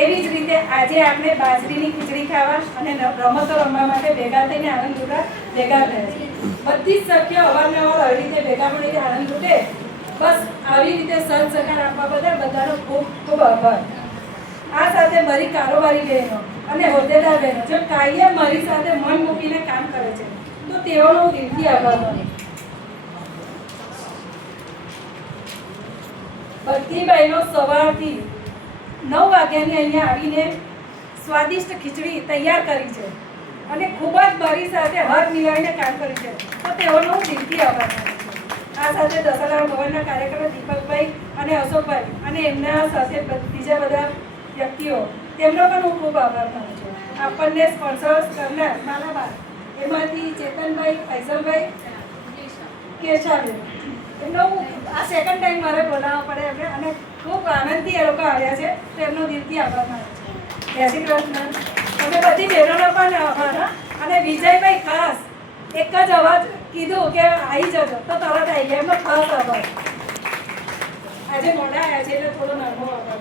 એવી જ રીતે આજે આપણે બાજરીની ખીચડી ખાવા અને રમતો રમવા માટે ભેગા થઈને આનંદ લૂંટવા ભેગા થયા છે. બધી જ સખીઓ અવારનવાર આવી રીતે ભેગા મળીને આનંદ લૂંટે. બસ આવી રીતે સહજ સહકાર આપવા બદલ બધાનો ખૂબ ખૂબ આભાર. આ સાથે મારી કારોબારી બહેનો અને હોદ્દેદાર બહેનો જો કાયમ મારી સાથે મન મૂકીને કામ કરે છે તો તેઓનો દિલથી આભાર માનું. બધી બહેનો સવારથી 9 વાગ્યાની અહીંયા આવીને સ્વાદિષ્ટ ખીચડી તૈયાર કરી છે અને ખૂબ જ મારી સાથે હાથ મિલાવીને કામ કર્યું છે તો તેઓનો હું દિલથી આભાર માનું છું. આ સાથે દશહરા ભવનના કાર્યકરો દીપકભાઈ અને અશોકભાઈ અને એમના સાથે બીજા બધા વ્યક્તિઓ તેમનો પણ હું ખૂબ આભાર માનું છું. આપણને સ્પોન્સર્સ કરનાર નાના બાર એમાંથી ચેતનભાઈ, ફૈસલભાઈ, કેશાબેન એમનો આ સેકન્ડ ટાઈમ મારે બોલાવવા પડે એમને અને ખૂબ આનંદથી એ લોકો આવ્યા છે તો એમનો દિલથી આભાર માનું છું. જય શ્રી કૃષ્ણ. તમે બધી બહેનોનો પણ આભાર. અને વિજયભાઈ ખાસ એક જ અવાજ કીધું કે આવી જજો તો તરત આવી ગયા એમનો ખાસ આભાર. આજે મોડા આવ્યા છે એટલે થોડો નરમો આભાર.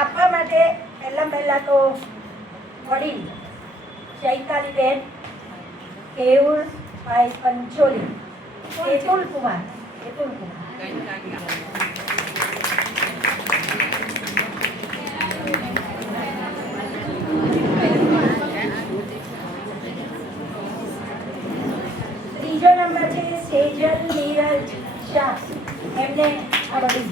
આપવા માટે પહેલા તો વડીલ ચૈતાલીબેન, કેયુરભાઈ પંચોલી, કેતુલ કુમાર. ત્રીજો નંબર છે સેજલ નીરજ શાહ, એમને આ વડીલ.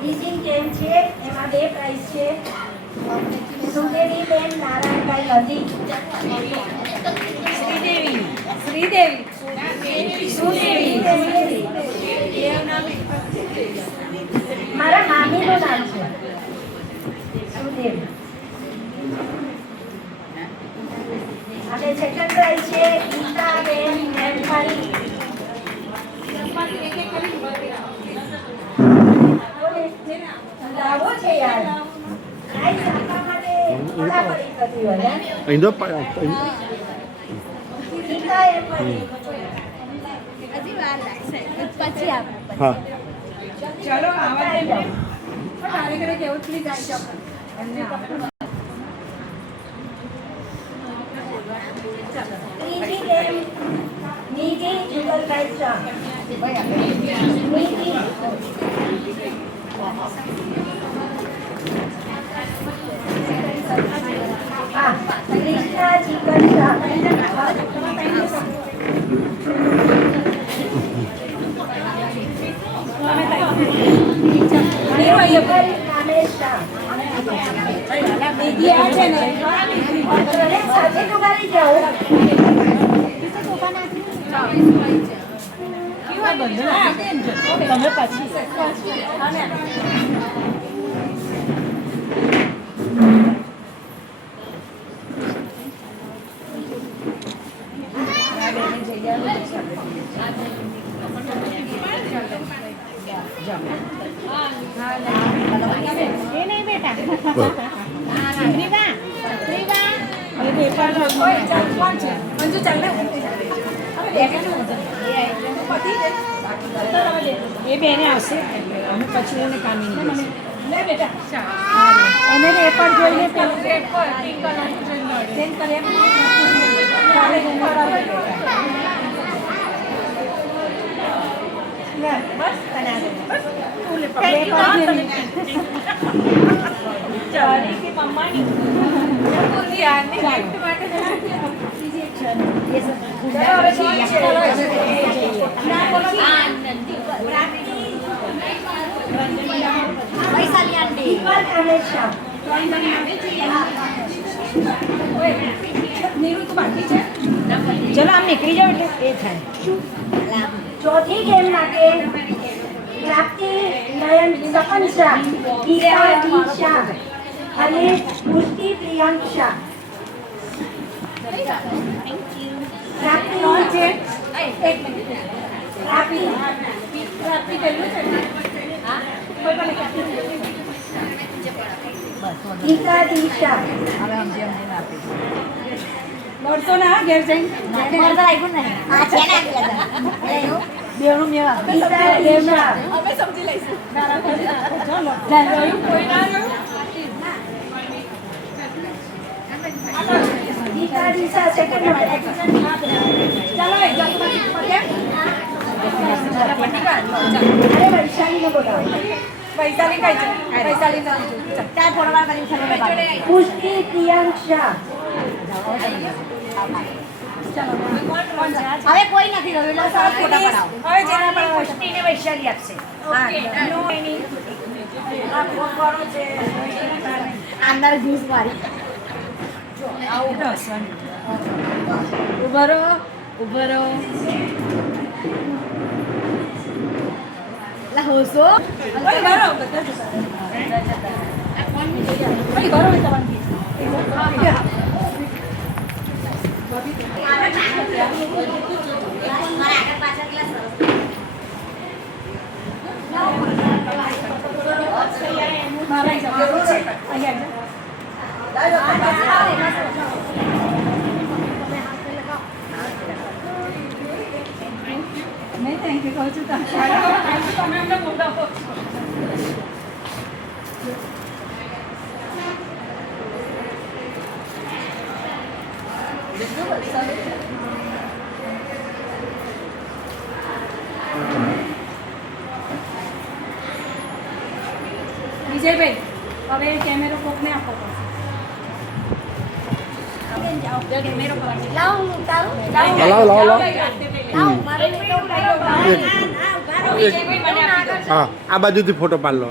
ટીચિંગ કેમ્પ છે એમાં 2 પ્રાઇઝ છે. સુદેવીબેન નારાયણભાઈ નદી, મારા મામીનું નામ છે સુદેવી. અને સેકન્ડ પ્રાઇઝ છે ગીતાબેન એમભાઈ. લાવો છે યાર પ્રાઇઝ આપવા માટે પડાપડી થતી હોય ને. ainda ગીતા એમભાઈ પછી આપ. હા ચલો આવા દે પણ કાર્યકરે કેવું થઈ જાય છે ત્રીજી ગેમ નીતિ જુગલભાઈ શાહ. નીતિ હા કૃષ્ણા જીગર શાહ. કામેશ શાહ. દીદી આ છે ને સાથે તો કરી જાઓ. તમે પછી મંજુ ચાલ એ બેને આવશે અમે પછી એને કામી લે બેટા એને એ પણ જોઈને પેલું સેન્ડ કરી બસ તને કે મમ્માની પૂરી આને ગિફ્ટ માટે ચલો આમ નીકળી જાવ એટલે એ થાય. ચોથી ગેમ માટે પ્રાપ્તિ નયન સપન શાહ, ગીતા શાહ અને મુસ્તી પ્રિયાંક શાહ. પ્રાપ્તિ છે પ્રાપ્તિ પહેલું છે ગીતા દિશા દોઢસો ના ઘેર જઈને ગીતા દિશા અમે સમજી લઈશું ગીતા દિશા સેકન્ડ નંબર ચાલો અરે વૈશાલીને બોલાવો વૈશાલી કઈ છે વૈશાલી પુષ્ટિ પ્રિયાંક શાહ હવે કોઈ નથી રહ્યું એટલે સરસ ફોટા પડાવો હવે જેના પણ પુષ્ટિને વૈશાલી આપશે અંદર જ્યુસ વાળી ઉભો રહો ઉભો રહો એટલે હોશો ઓય બરો બધા જતા ઓય બરો તમારી નહીં થેન્ક યુ કહું છું તમે અમને બોલાવો વિજયભાઈ હવે કેમેરો કોકને આપવો પડશે કેમેરો લાવ હું ઉતારું લાવ લાવ મારે હા આ બાજુથી ફોટો પાડ લો